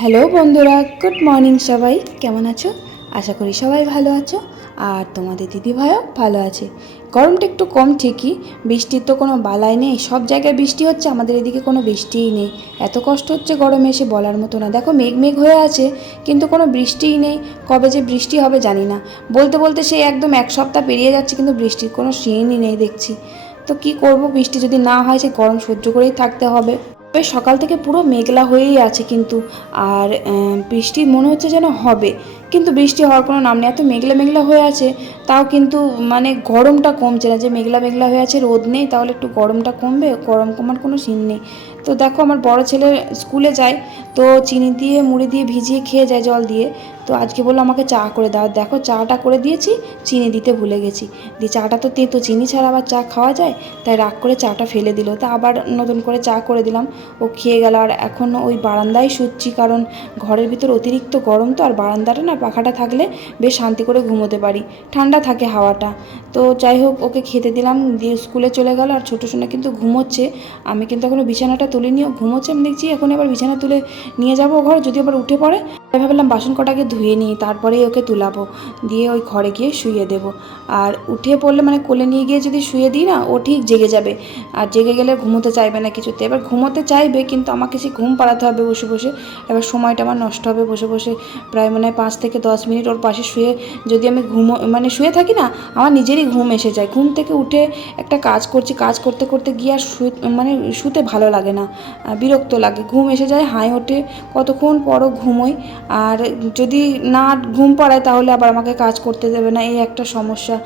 Hello বন্ধুরা, good morning সবাই, কেমন আছো? আশা করি সবাই ভালো আছো, আর তোমাদের দিদি ভাইও ভালো আছে। গরমটা একটু কম ঠিকই, বৃষ্টির তো কোনো বালাই নেই, সব জায়গায় বৃষ্টি হচ্ছে, আমাদের এদিকে কোনো বৃষ্টিই নেই। এত কষ্ট হচ্ছে গরমে এসে বলার মতো না। দেখো মেঘ মেঘ হয়ে আছে, কিন্তু কোনো বৃষ্টিই নেই। কবে যে বৃষ্টি হবে জানি না। বলতে বলতে সেই একদম এক সপ্তাহ পেরিয়ে যাচ্ছে, কিন্তু বৃষ্টির কোনো সিনই নেই দেখছি। তো কি করব, বৃষ্টি যদি না হয় সে গরম সহ্য করেই থাকতে হবে। তবে সকাল থেকে পুরো মেঘলা হয়েই আছে কিন্তু, আর বৃষ্টি মনে হচ্ছে যেন হবে। কিন্তু বৃষ্টি হওয়ার কোনো নাম নেই। এত মেঘলা মেঘলা হয়ে আছে, তাও কিন্তু মানে গরমটা কমছে না। যে মেঘলা মেঘলা হয়ে আছে, রোদ নেই, তাহলে একটু গরমটা কমবে, গরম কমার কোনো সিন নেই। তো দেখো, আমার বড় ছেলে স্কুলে যায়, তো চিনি দিয়ে, মুড়ি দিয়ে ভিজিয়ে খেয়ে যায় জল দিয়ে। তো আজকে বলল আমাকে চা করে দাও। দেখো, চাটা করে দিয়েছি, চিনি দিতে ভুলে গেছি। দিয়ে চাটা তো তেতো, চিনি ছাড়া আবার চা খাওয়া যায়? তাই রাগ করে চাটা ফেলে দিল। তা আবার নতুন করে চা করে দিলাম। ও খেয়ে গেল। আর এখন ওই বারান্দায় শুচ্ছি, কারণ ঘরের ভিতর অতিরিক্ত গরম তো, আর বারান্দাটা না পাখাটা থাকলে বেশ শান্তি করে ঘুমোতে পারি। ঠান্ডা থাকে হাওয়াটা। তো যাই হোক, ওকে খেতে দিলাম। দিয়ে স্কুলে চলে গেল। আর ছোটো সোনা কিন্তু ঘুমোচ্ছে। আমি কিন্তু এখনও বিছানাটা তুলিনি। ও ঘুমোচ্ছে, আমি দেখছি এখন এবার বিছানা তুলে নিয়ে যাব ঘরে। যদি আবার উঠে পড়ে তাই ভাবলাম বাসন কটাকে ধুয়ে নিই, তারপরেই ওকে তুলাবো। দিয়ে ওই ঘরে গিয়ে শুয়ে দেব। আর উঠে পড়লে মানে কোলে নিয়ে গিয়ে যদি শুয়ে দিই না, ও ঠিক জেগে যাবে। আর জেগে গেলে ঘুমোতে চাইবে না কিছুতে। এবার ঘুমোতে চাইবে, কিন্তু আমাকে সে ঘুম পাড়াতে হবে বসে বসে। এবার সময়টা আমার নষ্ট হবে বসে বসে। প্রায় মানে পাঁচ থেকে দশ মিনিট ওর পাশে শুয়ে যদি আমি ঘুমো মানে শুয়ে থাকি না, আমার নিজেরই ঘুম এসে যায়। ঘুম থেকে উঠে একটা কাজ করছি, কাজ করতে করতে গিয়ে আর শুয়ে মানে শুতে ভালো লাগে না। বিরক্ত লাগে। ঘুম এসে যায় হাই ওঠে। কতক্ষণ পরও ঘুমোই। আর যদি না ঘুম পাড়ায় তাহলে আবার আমাকে কাজ করতে দেবে না, এই একটা সমস্যা।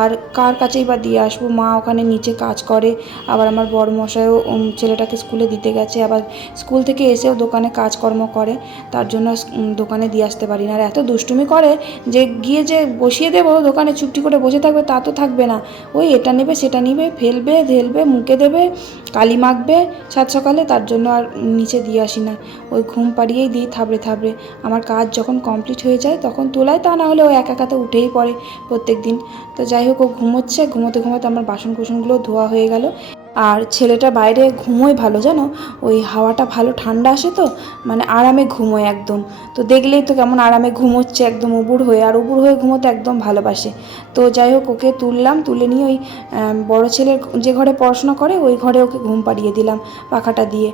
আর কার কাছেই বা দিয়ে আসব? মা ওখানে নিচে কাজ করে, আবার আমার বড় মশাইও ছেলেটাকে স্কুলে দিতে গেছে, আবার স্কুল থেকে এসেও দোকানে কাজকর্ম করে, তার জন্য দোকানে দিয়ে আসতে পারি না। আর এত দুষ্টুমি করে যে গিয়ে যে বসিয়ে দেবো, দোকানে চুপটি করে বসে থাকবে, তা তো থাকবে না। ওই এটা নেবে, সেটা নিবে, ফেলবে, ঢেলবে মুখে দেবে, কালি মাখবে সাত সকালে, তার জন্য আর নিচে দিয়ে আসি না। ওই ঘুম পাড়িয়েই দিই, থাবড়ে থাবড়ে। আমার কাজ যখন কমপ্লিট হয়ে যায় তখন তোলায় তা না হলে ও একা একাতে উঠেই পড়ে প্রত্যেক দিন তো যাই হোক, ও ঘুমোচ্ছে, ঘুমোতে ঘুমোতে আমার বাসন কুসনগুলো ধোয়া হয়ে গেল। আর ছেলেটা বাইরে ঘুমোয় ভালো, জানো? ওই হাওয়াটা ভালো, ঠান্ডা আসে তো মানে আরামে ঘুমোয় একদম। তো দেখলেই তো কেমন আরামে ঘুমোচ্ছে, একদম উবুর হয়ে, আর উবুর হয়ে ঘুমোতে একদম ভালোবাসে। তো যাই হোক, ওকে তুললাম, তুলে নিয়ে ওই বড় ছেলের যে ঘরে পড়াশোনা করে, ওই ঘরে ওকে ঘুম পাড়িয়ে দিলাম, পাখাটা দিয়ে।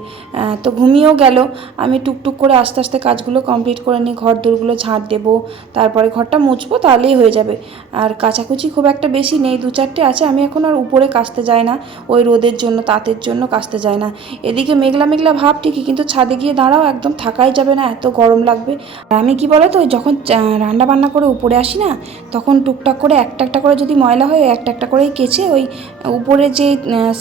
তো ঘুমিয়েও গেল। আমি টুকটুক করে আস্তে আস্তে কাজগুলো কমপ্লিট করে নিই, ঘর দোরগুলো ঝাঁট দেবো, তারপরে ঘরটা মুছবো, তাহলেই হয়ে যাবে। আর কাচাকুচি খুব একটা বেশি নেই, দু চারটে আছে, আমি এখন আর উপরে কাচতে যাই না, ওই রোদের জন্য, তাঁতের জন্য কাচতে যায় না। এদিকে মেঘলা মেঘলা ভাব ঠিকই, কিন্তু ছাদে গিয়ে দাঁড়াও, একদম থাকাই যাবে না, এত গরম লাগবে। আর আমি কি বলো তো যখন রান্না বান্না করে উপরে আসি না, তখন টুকটাক করে একটা একটা করে যদি ময়লা হয়, একটা একটা করেই কেচে ওই উপরে যে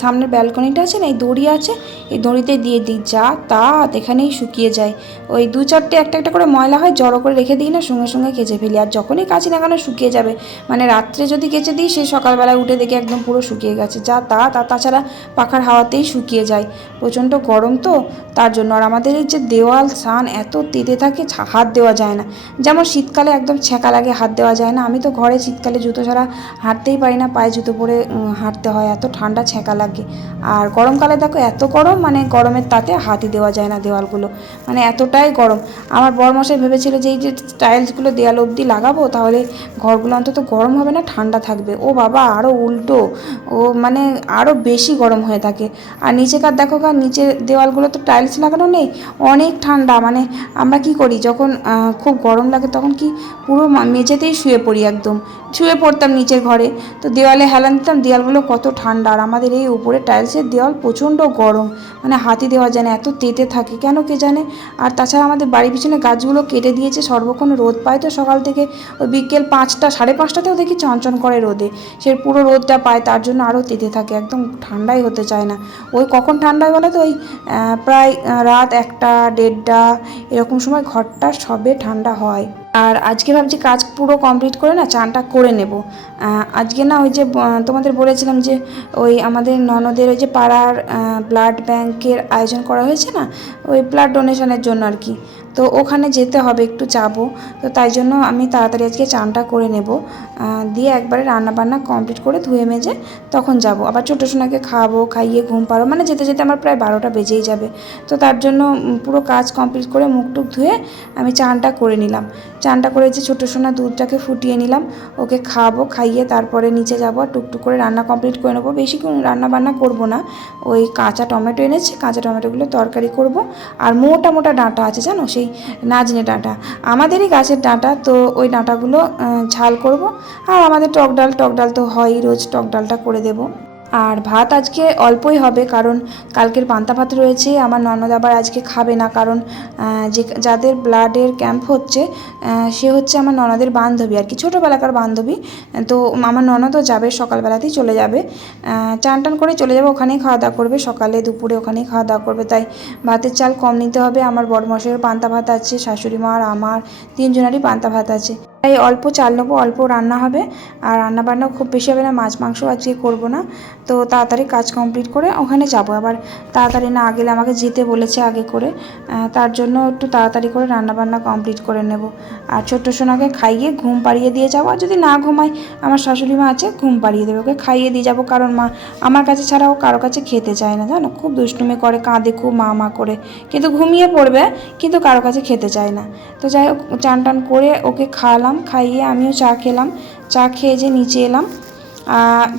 সামনের ব্যালকনিটা আছে না, এই দড়ি আছে, এই দড়িতে দিয়ে দিই, যা তা এখানেই শুকিয়ে যায়। ওই দু চারটে একটা একটা করে ময়লা হয়, জড়ো করে রেখে দিই না, সঙ্গে সঙ্গে কেচে ফেলি। আর যখনই কাচি না কেন শুকিয়ে যাবে মানে রাত্রে যদি কেচে দিই, সে সকালবেলায় উঠে দেখে একদম পুরো শুকিয়ে গেছে, যা তা, তাছাড়া পাখার হাওয়াতেই শুকিয়ে যায়। প্রচণ্ড গরম তো, তার জন্য আর আমাদের এই যে দেওয়াল সান এত তেতে থাকে হাত দেওয়া যায় না। যেমন শীতকালে একদম ছ্যাঁকা লাগে, হাত দেওয়া যায় না। আমি তো ঘরে শীতকালে জুতো ছাড়া হাঁটতেই পারি না, পায়ে জুতো পরে হাঁটতে হয়, এত ঠান্ডা ছ্যাঁকা লাগে। আর গরমকালে দেখো, এত গরম মানে গরমের তাতে হাতই দেওয়া যায় না দেওয়ালগুলো। মানে এতটাই গরম। আমার বরমশাই ভেবেছিল যে এই যে টাইলসগুলো দেওয়াল অবধি লাগাবো, তাহলে ঘরগুলো অন্তত গরম হবে না, ঠান্ডা থাকবে। ও বাবা আরও উল্টো। ও মানে আরও বেশি গরম। হয়ে থাকে। আর নিচেকার দেখো কার নিচের দেওয়ালগুলো তো টাইলস লাগানো নেই, অনেক ঠান্ডা। মানে আমরা কি করি? যখন খুব গরম লাগে তখন কি পুরো মেঝেতেই শুয়ে পড়ি একদম। শুয়ে পড়তাম নিচের ঘরে। তো দেওয়ালে হেলান দিতাম দেওয়ালগুলো কত ঠান্ডা। আর আমাদের এই উপরে টাইলসের দেওয়াল প্রচণ্ড গরম। মানে হাতি দেওয়া যায় না, এত তেতে থাকে। কেন কে জানে? আর তাছাড়া আমাদের বাড়ির পিছনে গাছগুলো কেটে দিয়েছে, সর্বক্ষণ রোদ পায় তো সকাল থেকে। ওই বিকেল পাঁচটা, সাড়ে পাঁচটাতেও দেখি চঞ্চন করে রোদে। সে পুরো রোদটা পায়, তার জন্য আরও তেতে থাকে, একদম ঠান্ডাই হতে চায় না। ওই কখন ঠান্ডা বলো তো? ওই প্রায় রাত একটা, দেড়টা, এরকম সময় ঘরটা সবে ঠান্ডা হয়। আর আজকে ভাবছি কাজ পুরো কমপ্লিট করে না, চানটা করে নেব। আজকে না ওই যে তোমাদের বলেছিলাম যে ওই আমাদের ননদের ওই যে পাড়ার ব্লাড ব্যাংকের আয়োজন করা হয়েছে না, ওই ব্লাড ডোনেশনের জন্য আর কি। তো ওখানে যেতে হবে, একটু যাব। তো তাই জন্য আমি তাড়াতাড়ি আজকে চানটা করে নেব। দিয়ে একবারে রান্না বান্না কমপ্লিট করে ধুয়ে মেজে তখন যাব। আবার ছোটো সোনাকে খাব, খাইয়ে ঘুম পাড়ো মানে যেতে যেতে আমার প্রায় বারোটা বেজেই যাবে। তো তার জন্য পুরো কাজ কমপ্লিট করে মুখ টুক ধুয়ে আমি চানটা করে নিলাম। চানটা করে যে ছোটো সোনা দুধটাকে ফুটিয়ে নিলাম, ওকে খাব, খাইয়ে তারপরে নিচে যাব আর টুকটুক করে রান্না কমপ্লিট করে নেব। বেশি রান্না বান্না করব না। ওই কাঁচা টমেটো এনেছে, কাঁচা টমেটোগুলো তরকারি করব। আর মোটা মোটা ডাঁটা আছে জানো, সেই নাজনে ডাঁটা। আমাদেরই গাছের ডাঁটা, তো ওই ডাঁটাগুলো ঝাল করব। আর আমাদের টক ডাল টক ডাল তো হয়ই, রোজ টক ডালটা করে দেবো। আর ভাত আজকে অল্পই হবে, কারণ কালকের পান্তা ভাত রয়েছে। আমার ননদ আবার আজকে খাবে না, কারণ যে, যাদের ব্লাডের ক্যাম্প হচ্ছে সে হচ্ছে আমার ননদের বান্ধবী আর কি, ছোটোবেলাকার বান্ধবী। তো আমার ননদও যাবে, সকালবেলাতেই চলে যাবে। চান টান করে চলে যাবে, ওখানেই খাওয়া দাওয়া করবে। সকালে দুপুরে ওখানেই খাওয়া দাওয়া করবে, তাই ভাতের চাল কম নিতে হবে। আমার বড় মশাইয়ের পান্তা ভাত আছে শাশুড়ি মা আর আমার তিনজনেরই পান্তা ভাত আছে। তাই অল্প চাল নেব, অল্প রান্না হবে। আর রান্না বান্নাও খুব বেশি হবে না, মাছ, মাংস আজকে করব না। তো তাড়াতাড়ি কাজ কমপ্লিট করে ওখানে যাব। আবার তাড়াতাড়ি না গেলে আমাকে যেতে বলেছে আগে করে। তার জন্য একটু তাড়াতাড়ি করে রান্না বান্না কমপ্লিট করে নেব। আর ছোট্ট সোনাকে খাইয়ে ঘুম পাড়িয়ে দিয়ে যাব। আর যদি না ঘুমায় আমার শাশুড়ি মা আছে, ঘুম পাড়িয়ে দেবে। ওকে খাইয়ে দিয়ে যাব। কারণ মা আমার কাছে ছাড়াও কারও কাছে খেতে চায় না, জানো? খুব দুষ্টুমি করে, কাঁদে খুব, মা মা করে। কিন্তু ঘুমিয়ে পড়বে, কিন্তু কারও কাছে খেতে চায় না। তো যাই হোক, চান টান করে ওকে খাওয়ালাম। খাইয়ে আমিও চা খেলাম। চা খেয়ে যে নিচে এলাম।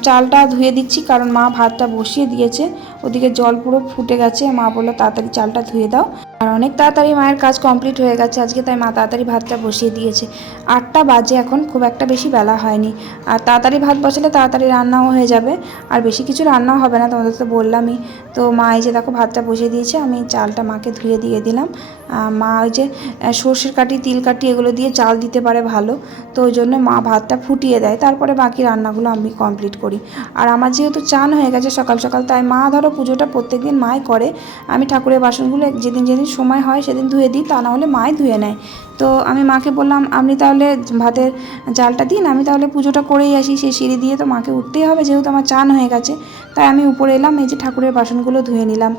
চালটা ধুয়ে দিচ্ছি কারণ মা ভাতটা বসিয়ে দিয়েছে। ওদিকে জল পুরো ফুটে গেছে। মা বলল, তাড়াতাড়ি চালটা ধুয়ে দাও। আর অনেক তাড়াতাড়ি মায়ের কাজ কমপ্লিট হয়ে গেছে। আজকে তাই মা তাড়াতাড়ি ভাতটা বসিয়ে দিয়েছে। আটটা বাজে এখন, খুব একটা বেশি বেলা হয়নি। আর তাড়াতাড়ি ভাত বসালে তাড়াতাড়ি রান্নাও হয়ে যাবে। আর বেশি কিছু রান্নাও হবে না, তোমাদের তো বললামই। তো মা এই যে দেখো, ভাতটা বসিয়ে দিয়েছে। আমি চালটা মাকে ধুয়ে দিয়ে দিলাম। মা ওই যে সর্ষের কাটি, তিল কাটি, এগুলো দিয়ে চাল দিতে পারে ভালো। তো ওই জন্য মা ভাতটা ফুটিয়ে দেয়। তারপরে বাকি রান্নাগুলো আমি কমপ্লিট করি। আর আমার যেহেতু চান হয়ে গেছে সকাল সকাল, তাই মা ধরো পুজোটা প্রত্যেক দিন মাই করে। আমি ঠাকুরের বাসনগুলো যেদিন যেদিন সময় হয় সেদিন ধুয়ে দিই, তা না হলে মাই ধুয়ে নেয়। তো আমি মাকে বললাম, আপনি তাহলে ভাতের জালটা দিন, আমি তাহলে পুজোটা করেই আসি, সেই সিঁড়ি দিয়ে তো মাকে উঠতেই হবে, যেহেতু আমার চান হয়ে গেছে। তাই আমি উপরে এলাম, এই যে ঠাকুরের বাসনগুলো ধুয়ে নিলাম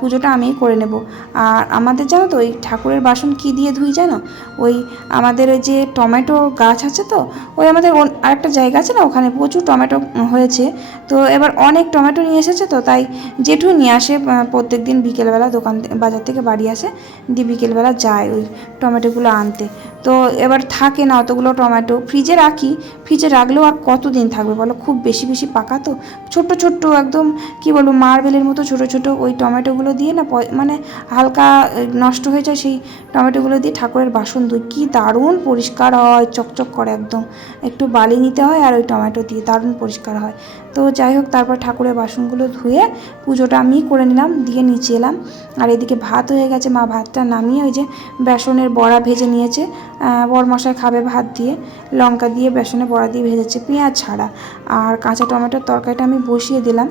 পুজোটা আমিই করে নেব। আর আমাদের জানো তো, ওই ঠাকুরের বাসন কি দিয়ে ধুই জানো? ওই আমাদের ওই যে টমেটো গাছ আছে তো, ওই আমাদের আরেকটা জায়গা আছে না, ওখানে প্রচুর টমেটো হয়েছে। তো এবার অনেক টমেটো নিয়ে এসেছে তো, তাই জেঠু নিয়ে আসে প্রত্যেক দিন বিকেলবেলা দোকান বাজার থেকে বাড়ি আসে, দিয়ে বিকেলবেলা যায় ওই টমেটোগুলো volante তো এবার থাকে না অতগুলো টমেটো। ফ্রিজে রাখি, ফ্রিজে রাখলেও আর কতদিন থাকবে বলো? খুব বেশি বেশি পাকা তো। ছোট্ট ছোট্ট একদম, কি বলব, মার্বেলের মতো ছোট ছোট ওই টমেটোগুলো দিয়ে না মানে হালকা নষ্ট হয়ে যায় সেই টমেটোগুলো দিয়ে ঠাকুরের বাসন ধুই। কী দারুণ পরিষ্কার হয়, চকচক করে একদম। একটু বালি নিতে হয় আর ওই টমেটো দিয়ে দারুণ পরিষ্কার হয়। তো যাই হোক, তারপর ঠাকুরের বাসনগুলো ধুয়ে পুজোটা আমি করে নিলাম, দিয়ে নিচে এলাম। আর এদিকে ভাত হয়ে গেছে, মা ভাতটা নামিয়ে ওই যে বেসনের বড়া ভেজে নিয়েছে। বড়মশাই খাবে ভাত দিয়ে, লঙ্কা দিয়ে, বেসনে বড়া দিয়ে ভেজেছে, পেঁয়াজ ছাড়া। আর কাঁচা টমেটোর তরকারিটা আমি বসিয়ে দিলাম।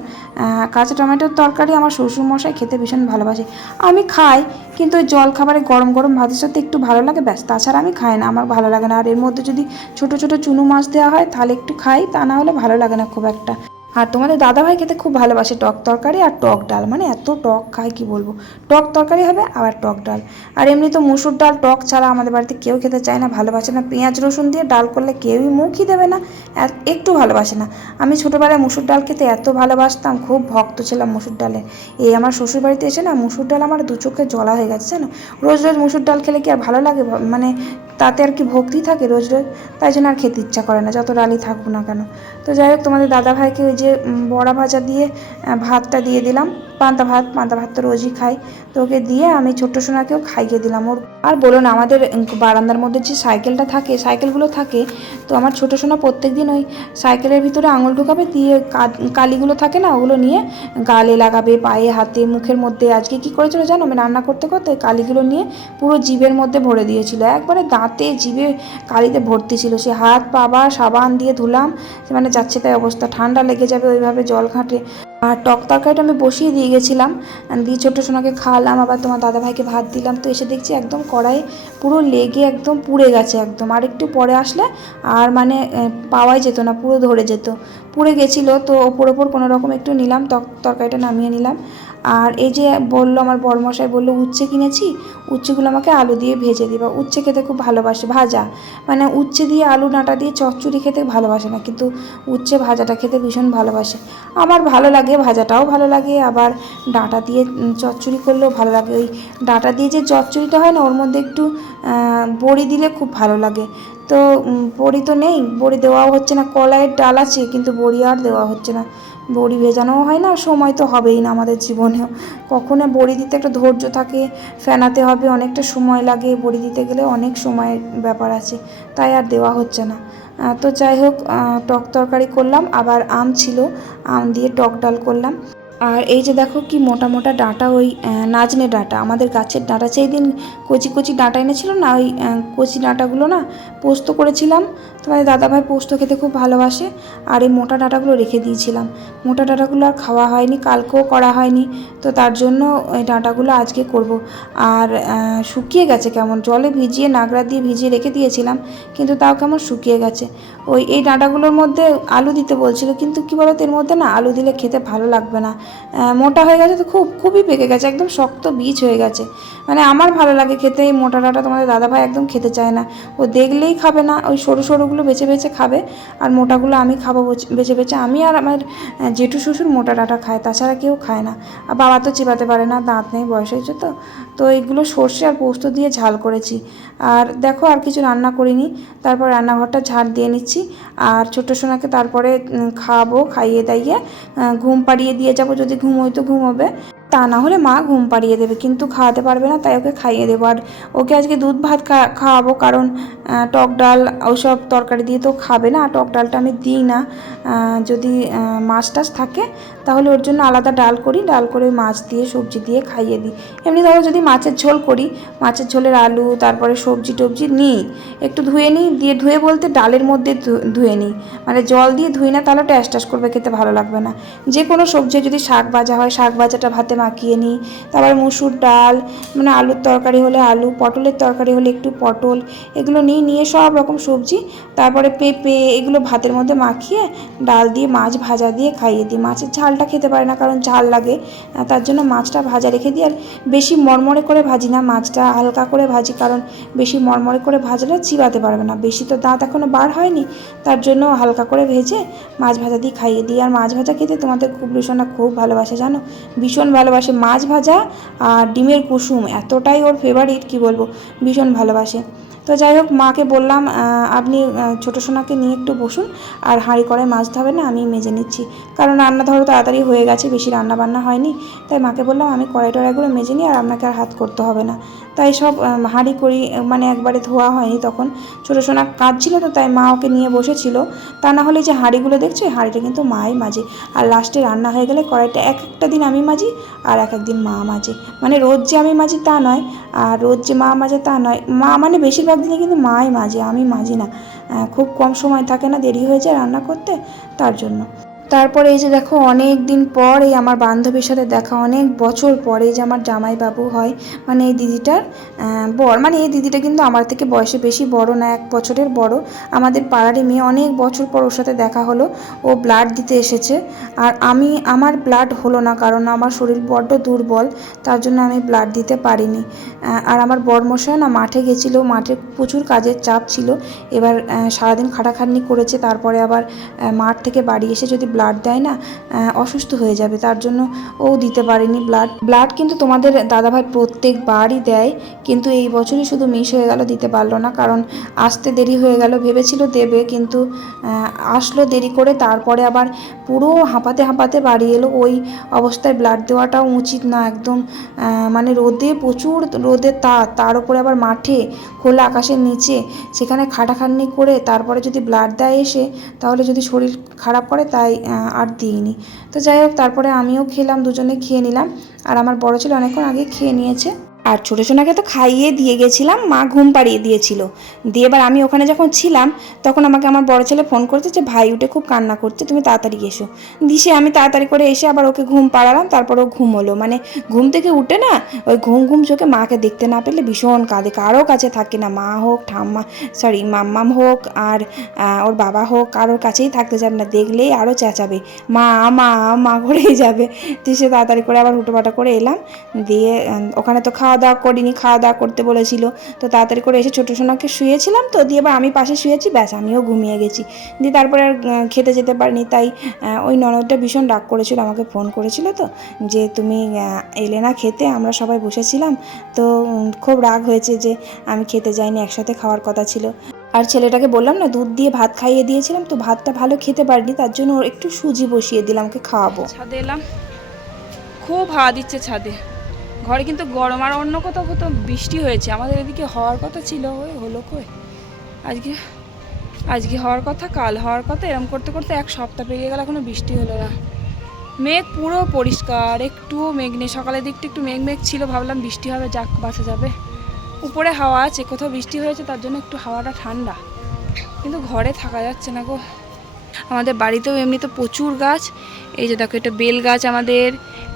কাঁচা টমেটোর তরকারি আমার শ্বশুরমশাই খেতে ভীষণ ভালোবাসে। আমি খাই, কিন্তু ওই জল খাবারে গরম গরম ভাতের সাথে একটু ভালো লাগে, ব্যাস, তাছাড়া আমি খাই না, আমার ভালো লাগে না। আর এর মধ্যে যদি ছোট ছোট চুনো মাছ দেওয়া হয়, তাহলে একটু খাই, তা না হলে ভালো লাগে না খুব একটা। আর তোমাদের দাদাভাই খেতে খুব ভালোবাসে টক তরকারি আর টক ডাল। মানে এত টক খায়, কি বলব? টক তরকারি হবে, আবার টক ডাল। আর এমনি তো মুসুর ডাল, টক ছাড়া আমাদের বাড়িতে কেউ খেতে চায় না, ভালোবাসে না। পেঁয়াজ, রসুন দিয়ে ডাল করলে কেউই মুখই দেবে না, আর একটু ভালোবাসে না। আমি ছোটোবেলায় মুসুর ডাল খেতে এত ভালোবাসতাম, খুব ভক্ত ছিলাম মুসুর ডালে। এই আমার শ্বশুর বাড়িতে এসে না, মুসুর ডাল আমার দু চোখে জলা হয়ে গেছে, জানো? রোজ রোজ মুসুর ডাল খেলে কি আর ভালো লাগে? মানে তাতে আর কি ভক্তি থাকে রোজ রোজ, তাই জন্য আর খেতে ইচ্ছা করে না, যত ডালই থাকুক না কেন। তো যাই হোক, তোমাদের দাদা ভাইকে ওই যে বড়া ভাজা দিয়ে ভাতটা দিয়ে দিলাম, পান্তা ভাত পান্তা ভাত তো রোজই খাই। তো ওকে দিয়ে আমি ছোট্ট সোনাকেও খাইয়ে দিলাম। ওর, আর বলো না, আমাদের বারান্দার মধ্যে যে সাইকেলটা থাকে, সাইকেলগুলো থাকে, তো আমার ছোটো সোনা প্রত্যেক দিন ওই সাইকেলের ভিতরে আঙুল ঢোকাবে, দিয়ে কালিগুলো থাকে না, ওগুলো নিয়ে গালে লাগাবে, পায়ে, হাতে, মুখের মধ্যে, আজকে কি করেছিল জানো? আমি রান্না করতে করতে কালিগুলো নিয়ে পুরো জিভের মধ্যে ভরে দিয়েছিল। একবারে দাঁতে জিভে কালিতে ভর্তি ছিল। সে হাত পাবা সাবান দিয়ে ধুলাম মানে যাচ্ছে তাই অবস্থা। ঠান্ডা লেগে যাবে ওইভাবে জল ঘাঁটে। আর টক তরকারিটা আমি বসিয়ে দিয়ে গেছিলাম। দিয়ে ছোট্ট সোনাকে খাওয়ালাম, আবার তোমার দাদাভাইকে ভাত দিলাম। তো এসে দেখছি একদম কড়াই পুরো লেগে একদম পুড়ে গেছে একদম। আর একটু পরে আসলে আর মানে পাওয়াই যেত না, পুরো ধরে যেত। পুড়ে গেছিল, তো ওপর ওপর কোনো রকম একটু নিলাম তক তরকারিটা নামিয়ে নিলাম। আর এই যে বলল আমার বড়মশাই বলল, উচ্ছে কিনেছি? উচ্ছেগুলো আমাকে আলু দিয়ে ভেজে দিবা। উচ্ছে খেতে খুব ভালোবাসে, ভাজা। মানে উচ্ছে দিয়ে আলু, ডাঁটা দিয়ে চচ্চড়ি খেতে ভালোবাসে না, কিন্তু উচ্ছে ভাজাটা খেতে ভীষণ ভালোবাসে। আমার ভালো লাগে, ভাজাটাও ভালো লাগে, আবার ডাঁটা দিয়ে চচ্চড়ি করলেও ভালো লাগে। ওই ডাঁটা দিয়ে যে চচ্চড়িটা হয় না, ওর মধ্যে একটু বড়ি দিলে খুব ভালো লাগে। তো বড়ি তো নেই, বড়ি দেওয়াও হচ্ছে না, কলাইয়ের ডাল আছে, কিন্তু বড়ি আর দেওয়া হচ্ছে না। বড়ি ভেজানোও হয় না, সময় তো হবেই না আমাদের জীবনেও। কখনো বড়ি দিতে একটা ধৈর্য থাকে, ফেনাতে হবে, অনেকটা সময় লাগে, বড়ি দিতে গেলে অনেক সময়ের ব্যাপার আছে, তাই আর দেওয়া হচ্ছে না। তো যাই হোক টক তরকারি করলাম, আবার আম ছিল, আম দিয়ে টক ডাল করলাম। আর এই যে দেখো কি মোটা মোটা ডাঁটা ওই নাজনে ডাঁটা। আমাদের গাছের ডাঁটা সেই দিন কচি কচি ডাঁটা এনেছিল না, ওই কচি ডাঁটাগুলো না পোস্ত করেছিলাম। তোমাদের দাদাভাই পোস্ত খেতে খুব ভালোবাসে। আর এই মোটা ডাঁটাগুলো রেখে দিয়েছিলাম। মোটা ডাঁটাগুলো আর খাওয়া হয়নি, কালকেও করা হয়নি। তো তার জন্য ওই ডাঁটাগুলো আজকে করব। আর শুকিয়ে গেছে কেমন? জলে ভিজিয়ে নাগড়া দিয়ে ভিজিয়ে রেখে দিয়েছিলাম, কিন্তু তাও কেমন শুকিয়ে গেছে। ওই, এই ডাঁটাগুলোর মধ্যে আলু দিতে বলছিল, কিন্তু কী বলতো, এর মধ্যে না আলু দিলে খেতে ভালো লাগবে না। মোটা হয়ে গেছে তো খুব, খুবই পেকে গেছে, একদম শক্ত বীজ হয়ে গেছে। মানে আমার ভালো লাগে খেতে, এই মোটা ডাঁটা তোমাদের দাদাভাই একদম খেতে চায় না। ও দেখলেই খাবে না, ওই সরু সরুগুলো বেছে বেছে খাবে, আর মোটাগুলো আমি খাব বেছে- বেছে আমি আর আমার জেঠু শ্বশুর মোটা ডাঁটা খায়, তাছাড়া কেউ খায় না। আর বাবা তো চিবাতে পারে না, দাঁত নেই, বয়স হয়েছে তো। তো এইগুলো সর্ষে আর পোস্ত দিয়ে ঝাল করেছি। আর দেখো, আর কিছু রান্না করিনি, তারপর রান্নাঘরটা ঝাড় দিয়ে নিচ্ছি। আর ছোটো সোনাকে তারপরে খাওয়াবো, খাইয়ে দাইয়ে ঘুম পাড়িয়ে দিয়ে যাব যদি ঘুমোয় তো ঘুমোবে। তা না হলে মা ঘুম পাড়িয়ে দেবে, কিন্তু খাওয়াতে পারবে না, তাই ওকে খাইয়ে দেবো। আর ওকে আজকে দুধ ভাত খাওয়াবো, কারণ টক ডাল, ওসব তরকারি দিয়ে তো খাবে না টক ডালটা আমি দিই না। যদি মাছ টাছ থাকে, তাহলে ওর জন্য আলাদা ডাল করি, ডাল করে মাছ দিয়ে, সবজি দিয়ে খাইয়ে দিই। এমনি ধরো যদি মাছের ঝোল করি, মাছের ঝোলের আলু, তারপরে সবজি টবজি নিই, একটু ধুয়ে নিই, দিয়ে ধুয়ে বলতে ডালের মধ্যে ধুয়ে নিই। মানে জল দিয়ে ধুই না, তাহলে ট্যাস ট্যাস করবে, খেতে ভালো লাগবে না। যে কোনো সবজি যদি শাক ভাজা হয়, শাক ভাজাটা ভাতে মাখিয়ে নিই। তারপর মুসুর ডাল মানে আলুর তরকারি হলে আলু, পটলের তরকারি হলে একটু পটল, এগুলো নিয়ে নিয়ে সব রকম সবজি, তারপরে পেঁপে, এগুলো ভাতের মধ্যে মাখিয়ে ডাল দিয়ে, মাছ ভাজা দিয়ে খাইয়ে দিই। মাছের ঝালটা খেতে পারে না, কারণ ঝাল লাগে। তার জন্য মাছটা ভাজা রেখে দিই। আর বেশি মরমরে করে ভাজি না, মাছটা হালকা করে ভাজি, কারণ বেশি মরমরে করে ভাজলে চিবাতে পারবে না। বেশি তো দাঁত এখনও বার হয়নি, তার জন্য হালকা করে ভেজে মাছ ভাজা দিয়ে খাইয়ে দিই। আর মাছ ভাজা খেতে তোমাদের খুব ভীষণ খুব ভালোবাসে, জানো? ভীষণ ভালোবাসে মাছ ভাজা আর ডিমের কুসুম। এতটাই ওর ফেভারিট কি বলব? ভীষণ ভালোবাসে। তো যাই হোক, মাকে বললাম আপনি ছোটো সোনাকে নিয়ে একটু বসুন। আর হাঁড়ি করে মাছ হবে না, আমি মেজে নিচ্ছি। কারণ রান্না ধরো তাড়াতাড়ি হয়ে গেছে, বেশি রান্না বান্না হয়নি। তাই মাকে বললাম, আমি কড়াই টড়াইগুলো মেজে নিই আর আপনাকে আর হাত করতে হবে না। তাই সব হাঁড়ি করি মানে একবারে ধোয়া হয়নি তখন। ছোটো সোনা কাজ ছিল তো, তাই মা ওকে নিয়ে বসেছিল। তা না হলে যে হাঁড়িগুলো দেখছ হাঁড়িটা কিন্তু মাই মাজে আর লাস্টে রান্না হয়ে গেলে কড়াইটা এক একটা দিন আমি মাজি আর এক একদিন মা মাজে মানে রোজ যে আমি মাঝি তা নয়, আর রোজ যে মা মাজে তা নয়। মা মানে বেশিরভাগ দিনে কিন্তু মাই মাজে আমি মাজি না। খুব কম সময় থাকে না, দেরি হয়ে যায় রান্না করতে, তার জন্য। তারপরে এই যে দেখো অনেক দিন পর এই আমার বান্ধবীর সাথে দেখা, অনেক বছর পরে যে আমার জামাইবাবু হয় মানে এই দিদিটার বর মানে এই দিদিটা কিন্তু আমার থেকে বয়সে বেশি বড় না, এক বছরের বড়। আমাদের পাড়ারই মেয়ে অনেক বছর পর ওর সাথে দেখা হলো, ও ব্লাড দিতে এসেছে। আর আমি, আমার ব্লাড হলো না, কারণ আমার শরীর বড্ড দুর্বল, তার জন্য আমি ব্লাড দিতে পারিনি। আর আমার বরমশাই না মাঠে গেছিল, মাঠে প্রচুর কাজের চাপ ছিল। এবার সারাদিন খাটাখাটনি করেছে, তারপরে আবার মাঠ থেকে বাড়ি এসে যদি ব্লাড দেয় না অসুস্থ হয়ে যাবে। তার জন্য ও দিতে পারেনি ব্লাড ব্লাড কিন্তু তোমাদের দাদাভাই প্রত্যেকবারই দেয়, কিন্তু এই বছরই শুধু মিস হয়ে গেল, দিতে পারল না। কারণ আসতে দেরি হয়ে গেল, ভেবেছিল দেবে, কিন্তু আসলো দেরি করে, তারপরে আবার পুরো হাঁপাতে হাঁপাতে বাড়ি এলো। ওই অবস্থায় ব্লাড দেওয়াটাও উচিত না, একদম মানে রোদে প্রচুর রোদে তা, তার উপরে আবার মাঠে, খোলা আকাশের নিচে, সেখানে খাটাখাটনি করে, তারপরে যদি ব্লাড দেয় এসে, তাহলে যদি শরীর খারাপ করে, তাই আর দিইনি। তো যাই হোক, তারপরে আমিও খেলাম, দুজনে খেয়ে নিলাম। আর আমার বড় ছেলে অনেকক্ষণ আগে খেয়ে নিয়েছে। আর ছোটো সোনাকে তো খাইয়ে দিয়ে গেছিলাম, মা ঘুম পাড়িয়ে দিয়েছিল। দিয়ে এবার আমি ওখানে যখন ছিলাম, তখন আমাকে আমার বড় ছেলে ফোন করছে যে, ভাই, উঠে খুব কান্না করছে, তুমি তাড়াতাড়ি এসো। দিশে আমি তাড়াতাড়ি করে এসে আবার ওকে ঘুম পাড়ালাম, তারপর ও ঘুম হলো। মানে ঘুম থেকে উঠে না, ওই ঘুম ঘুম চোখে মাকে দেখতে না পেলে ভীষণ কাঁদে। কারও কাছে থাকে না, মা হোক, ঠাম্মা সরি মাম্মাম হোক আর ওর বাবা হোক, কারোর কাছেই থাকতে যাবে না। দেখলেই আরও চেঁচাবে। মা মা মা করেই যাবে। তো সে তাড়াতাড়ি করে আবার হুটোপাটা করে এলাম। দিয়ে ওখানে তো খাওয়া দাওয়া করিনি খাওয়া দাওয়া করতে বলেছিল। তো তাড়াতাড়ি করে এসে ছোটো সোনাকে শুয়েছিলাম তো, দিয়ে এবার আমি পাশে শুয়েছি, ব্যাস আমিও ঘুমিয়ে গেছি। দিয়ে তারপরে আর খেতে যেতে পারিনি, তাই ওই ননদটা ভীষণ ডাক করেছিল, আমাকে ফোন করেছিল তো, যে তুমি এলে না খেতে, আমরা সবাই বসেছিলাম। তো খুব রাগ হয়েছে যে আমি খেতে যাইনি, একসাথে খাওয়ার কথা ছিল। আর ছেলেটাকে বললাম না, দুধ দিয়ে ভাত খাইয়ে দিয়েছিলাম, তো ভাতটা ভালো খেতে পারিনি, তার জন্য ওর একটু সুজি বসিয়ে দিলাম, ওকে খাওয়াবো। ছাদে এলাম। খুব হাওয়া দিচ্ছে ছাদে। ঘরে কিন্তু গরম আর অন্য কোথাও কোথাও বৃষ্টি হয়েছে। আমাদের এদিকে হওয়ার কথা ছিল, ওই হলো কই? আজকে আজকে হওয়ার কথা, কাল হওয়ার কথা, এরম করতে করতে এক সপ্তাহ পেরিয়ে গেল, এখনও বৃষ্টি হলো না। মেঘ পুরো পরিষ্কার, একটুও মেঘ নেই। সকালের দিকটা একটু মেঘ মেঘ ছিল, ভাবলাম বৃষ্টি হবে, যাক বাঁচা যাবে। উপরে হাওয়া আছে, কোথাও বৃষ্টি হয়েছে, তার জন্য একটু হাওয়াটা ঠান্ডা। কিন্তু ঘরে থাকা যাচ্ছে না গো। আমাদের বাড়িতেও এমনিতে প্রচুর গাছ। এই যে দেখো, এটা বেল গাছ আমাদের,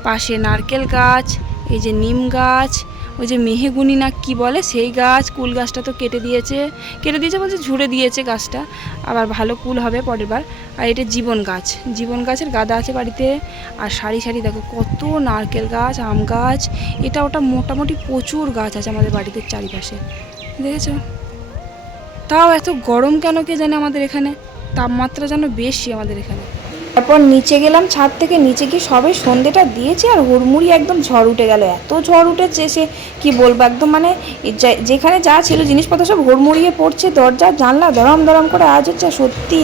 পাশে নারকেল গাছ এই যে নিম গাছ, ওই যে মেহেগুনি না কি বলে, সেই গাছ, কুল গাছটা তো কেটে দিয়েছে। কেটে দিয়েছে বলছে ঝুড়ে দিয়েছে গাছটা। আবার ভালো কুল হবে পরের বার। আর এটা জীবন গাছ। জীবন গাছের গাদা আছে বাড়িতে। আর সারি সারি দেখো, কত নারকেল গাছ, আম গাছ। এটা ওটা মোটামুটি প্রচুর গাছ আছে আমাদের বাড়িতে চারিপাশে। দেখেছ? তাও এত গরম কেন কে জানে আমাদের এখানে? তাপমাত্রা যেন বেশি আমাদের এখানে। তারপর নিচে গেলাম, ছাদ থেকে নিচে গিয়ে সবে সন্ধেটা দিয়েছে আর হুড়মুড়ি একদম ঝড় উঠে গেল। এত ঝড় উঠেছে সে, কি বলব একদম মানে যেখানে যা ছিল জিনিসপত্র সব হুড়মুড়িয়ে পড়ছে, দরজা, জানলা দরম দরম করে আজ হচ্ছে সত্যি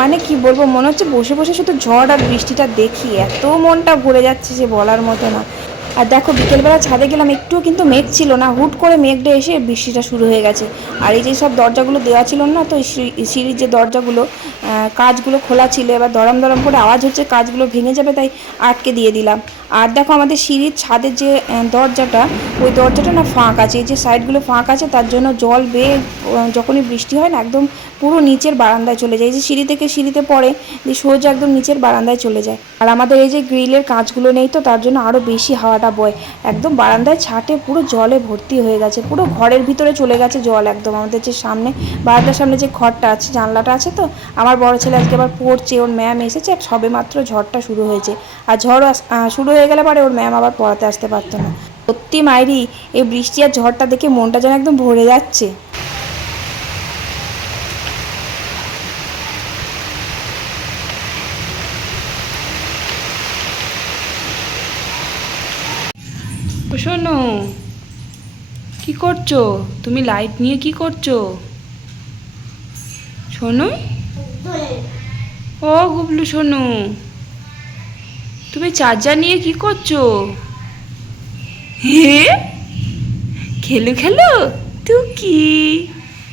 মানে কি বলব মনে হচ্ছে বসে বসে শুধু ঝড় আর বৃষ্টিটা দেখি, এত মনটা ভরে যাচ্ছে যে বলার মতো না। আর দেখো, বিকেলবেলা ছাদে গেলাম, একটুও কিন্তু মেঘ ছিল না। হুট করে মেঘটা এসে বৃষ্টিটা শুরু হয়ে গেছে। আর এই যে সব দরজাগুলো দেওয়া ছিল না, তো সিঁড়ি- সিঁড়ির যে দরজাগুলো কাজগুলো খোলা ছিল, এবার দরম দরম করে আওয়াজ হচ্ছে, কাজগুলো ভেঙে যাবে, তাই আটকে দিয়ে দিলাম। আর দেখো, আমাদের সিঁড়ির ছাদের যে দরজাটা, ওই দরজাটা না ফাঁক আছে। এই যে সাইডগুলো ফাঁক আছে, তার জন্য জল বেয়ে যখনই বৃষ্টি হয় না, একদম পুরো নিচের বারান্দায় চলে যায়। এই যে সিঁড়ি থেকে সিঁড়িতে পড়ে, যে সোজা একদম নিচের বারান্দায় চলে যায়। আর আমাদের এই যে গ্রিলের কাঁচগুলো নেই তো, তার জন্য আরও বেশি হাওয়াটা বয়। একদম বারান্দায় ছাটে পুরো জলে ভর্তি হয়ে গেছে। পুরো ঘরের ভিতরে চলে গেছে জল একদম। আমাদের যে সামনে, বারান্দার সামনে যে ঘরটা আছে, জানলাটা আছে তো, আমার বড় ছেলে আজকে আবার পড়ছে, ওর ম্যাম এসেছে, আর সবে মাত্র ঝড়টা শুরু হয়েছে। আর ঝড় শুরু হয়ে গেলে পরে ওর ম্যাম আবার পড়াতে আসতে পারতো না। সত্যি মায়েরই এই বৃষ্টি আর ঝড়টা দেখে মনটা যেন একদম ভরে যাচ্ছে। শোনো। কি করছ? তুমি লাইট নিয়ে কি করছ? শোনো। ও গুবলু, শোনো। তুমি চার্জার নিয়ে কি করছ? হে? খেলু, খেলো? তুই কি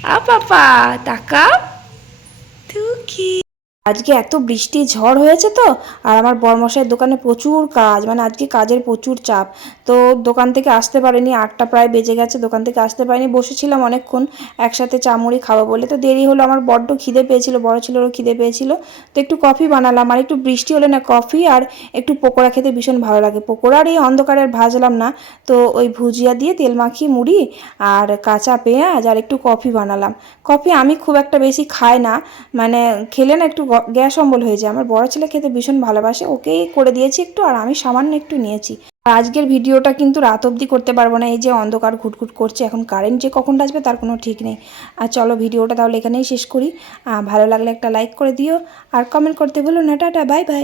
আ, পাপা, তাকাও। তুই কি আজকে এত বৃষ্টি, ঝড় হয়েছে তো? আর আমার বরমশাইয়ের দোকানে প্রচুর কাজ মানে আজকে কাজের প্রচুর চাপ। তো দোকান থেকে আসতে পারেনি, আটটা প্রায় বেজে গেছে, দোকান থেকে আসতে পারেনি, বসেছিলাম অনেকক্ষণ একসাথে চামুড়ি খাব বলে। তো দেরি হলো, আমার বড্ড খিদে পেয়েছিল, বড় ছেলেরও খিদে পেয়েছিল। তো একটু কফি বানালাম, আর একটু বৃষ্টি হলে না কফি আর একটু পকোড়া খেতে ভীষণ ভালো লাগে। পকোড়া আর এই অন্ধকারে ভাজলাম না। তো ওই ভুজিয়া দিয়ে তেল মাখিয়ে মুড়ি আর কাঁচা পেঁয়াজ আর একটু কফি বানালাম। কফি আমি খুব একটা বেশি খাই না মানে খেলে না একটু গ্যাস অম্বল হয়ে যায়। আমার বড় ছেলে খেতে ভীষণ ভালোবাসে। ওকেই করে দিয়েছি একটু আর আমি সামান্য একটু নিয়েছি। আর আজকের ভিডিওটা কিন্তু রাত অবধি করতে পারব না। এই যে অন্ধকার ঘুটঘুট করছে, এখন কারেন্ট যে কখন আসবে তার কোনো ঠিক নেই। আর চলো ভিডিওটা তাহলে এখানেই শেষ করি। ভালো লাগলে একটা লাইক করে দিও। আর কমেন্ট করতে ভুলো না। Tata bye bye